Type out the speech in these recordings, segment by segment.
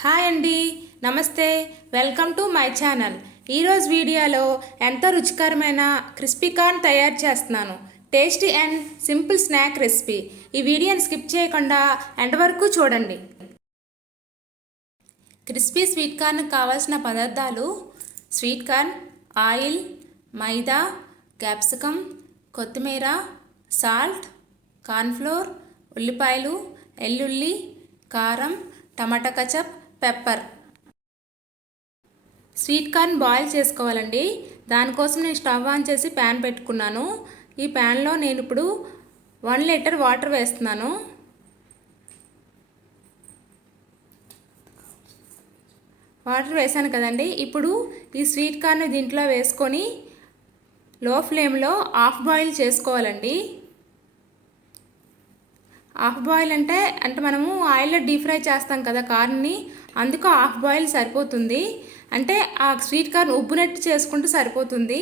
Hi అండి. నమస్తే. Welcome to my channel. ఈరోజు వీడియోలో ఎంతో రుచికరమైన క్రిస్పీ కార్న్ తయారు చేస్తున్నాను. Tasty and simple snack recipe. ఈ వీడియోని స్కిప్ చేయకుండా ఎండ్ వరకు చూడండి. క్రిస్పీ స్వీట్ కార్న్కి కావాల్సిన పదార్థాలు sweet corn oil maida capsicum కొత్తిమీర సాల్ట్ కార్న్ఫ్లోర్ ఉల్లిపాయలు ఎల్లుల్లి కారం టమాటా ketchup pepper. Sweet corn boil చేసుకోవాలండి. దానికోసం నేను స్టవ్ ఆన్ చేసి ప్యాన్ పెట్టుకున్నాను. ఈ ప్యాన్లో నేను ఇప్పుడు వన్ లీటర్ వాటర్ వేస్తున్నాను. వాటర్ వేసాను కదండి. ఇప్పుడు ఈ స్వీట్ కార్న్ దీంట్లో వేసుకొని లో ఫ్లేమ్లో హాఫ్ బాయిల్ చేసుకోవాలండి. హాఫ్ బాయిల్ అంటే అంటే మనము ఆయిల్లో డీప్ ఫ్రై చేస్తాం కదా కార్న్ని. అందుకు హాఫ్ బాయిల్ సరిపోతుంది. అంటే ఆ స్వీట్ కార్న్ ఉబ్బునట్టు చేసుకుంటే సరిపోతుంది.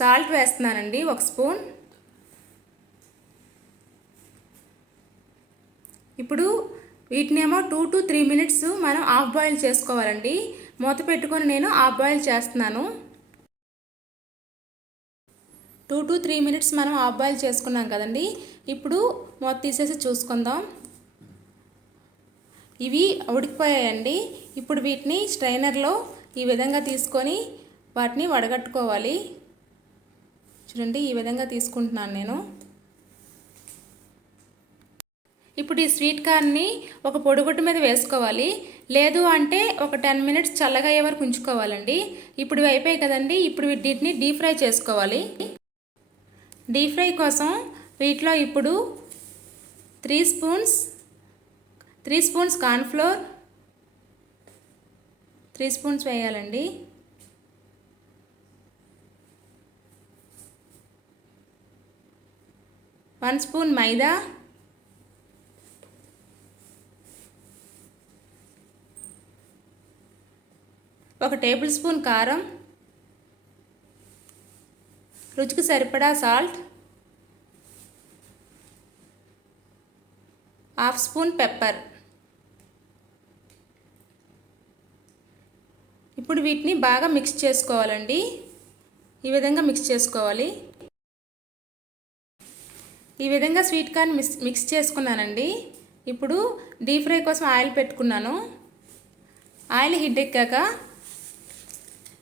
సాల్ట్ వేస్తున్నానండి ఒక స్పూన్. ఇప్పుడు వీటినేమో టూ టు త్రీ మినిట్స్ మనం హాఫ్ బాయిల్ చేసుకోవాలండి. మూత పెట్టుకొని నేను హాఫ్ బాయిల్ చేస్తున్నాను. టూ టు త్రీ మినిట్స్ మనం హాఫ్ బాయిల్ చేసుకున్నాం కదండి. ఇప్పుడు మూత తీసేసి చూసుకుందాం. ఇవి ఉడికిపోయాయండి. ఇప్పుడు వీటిని స్ట్రైనర్లో ఈ విధంగా తీసుకొని వాటిని వడగట్టుకోవాలి. చూడండి ఈ విధంగా తీసుకుంటున్నాను నేను. ఇప్పుడు ఈ స్వీట్ కార్న్ని ఒక పొడిగుడ్డు మీద వేసుకోవాలి. లేదు అంటే ఒక టెన్ మినిట్స్ చల్లగా అయ్యే వరకు ఉంచుకోవాలండి. ఇప్పుడు ఇవి అయిపోయాయి కదండి ఇప్పుడు వీటిని డీప్ ఫ్రై చేసుకోవాలి. డీప్ ఫ్రై కోసం వీటిలో ఇప్పుడు three spoons three spoons cornflour. Three spoons వేయాలండి. One spoon maida. ఒక టేబుల్ స్పూన్ కారం. రుచికి సరిపడా సాల్ట్. Half spoon pepper. ఇప్పుడు వీటిని బాగా మిక్స్ చేసుకోవాలండి. ఈ విధంగా మిక్స్ చేసుకోవాలి. ఈ విధంగా స్వీట్ కార్న్ మిక్స్ మిక్స్ చేసుకున్నానండి. ఇప్పుడు డీప్ ఫ్రై కోసం ఆయిల్ పెట్టుకున్నాను. ఆయిల్ హిట్ ఎక్కాక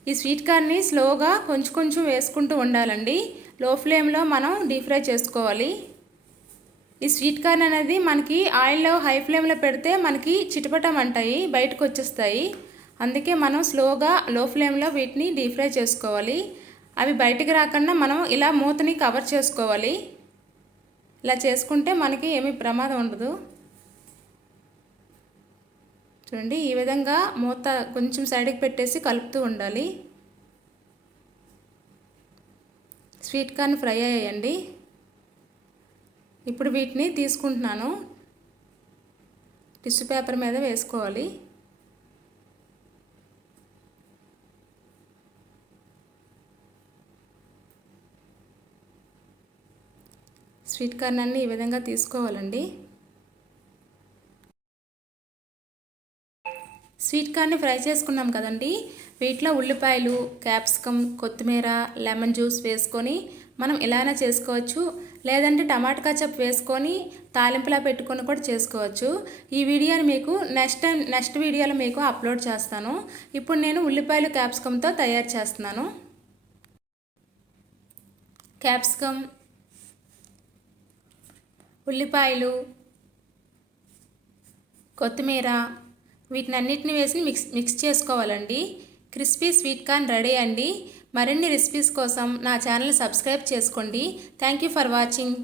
ఈ స్వీట్ కార్న్ని స్లోగా కొంచెం కొంచెం వేసుకుంటూ ఉండాలండి. లో ఫ్లేమ్లో మనం డీప్ ఫ్రై చేసుకోవాలి. ఈ స్వీట్ కార్న్ అనేది మనకి ఆయిల్లో హై ఫ్లేమ్లో పెడితే మనకి చిటపటం అంటాయి బయటకు వచ్చేస్తాయి. అందుకే మనం స్లోగా లో ఫ్లేమ్లో వీటిని డీప్ ఫ్రై చేసుకోవాలి. అవి బయటికి రాకుండా మనం ఇలా మూతని కవర్ చేసుకోవాలి. ఇలా చేసుకుంటే మనకి ఏమీ ప్రమాదం ఉండదు. చూడండి ఈ విధంగా మూత కొంచెం సైడ్కి పెట్టేసి కలుపుతూ ఉండాలి. స్వీట్ కార్న్ ఫ్రై అయ్యాయండి. ఇప్పుడు వీటిని తీసుకుంటున్నాను. టిష్యూ పేపర్ మీద వేసుకోవాలి. స్వీట్ కార్న్ అన్ని ఈ విధంగా తీసుకోవాలండి. స్వీట్ కార్న్ని ఫ్రై చేసుకున్నాం కదండి. వీటిలో ఉల్లిపాయలు క్యాప్సికమ్ కొత్తిమీర లెమన్ జ్యూస్ వేసుకొని మనం ఇలానే చేసుకోవచ్చు. లేదంటే టమాటా కచప్ వేసుకొని తాలింపులా పెట్టుకొని కూడా చేసుకోవచ్చు. ఈ వీడియోని మీకు నెక్స్ట్ టైం నెక్స్ట్ వీడియోలో మీకు అప్లోడ్ చేస్తాను. ఇప్పుడు నేను ఉల్లిపాయలు క్యాప్సికమ్తో తయారు చేస్తున్నాను. క్యాప్సికమ్ ఉల్లిపాయలు కొత్తిమీర వీటినన్నిటిని వేసి మిక్స్ మిక్స్ చేసుకోవాలండి. క్రిస్పీ స్వీట్ కార్న్ రెడీ అండి. మరిన్ని రెసిపీస్ కోసం నా ఛానల్ సబ్స్క్రైబ్ చేసుకోండి. Thank you for watching.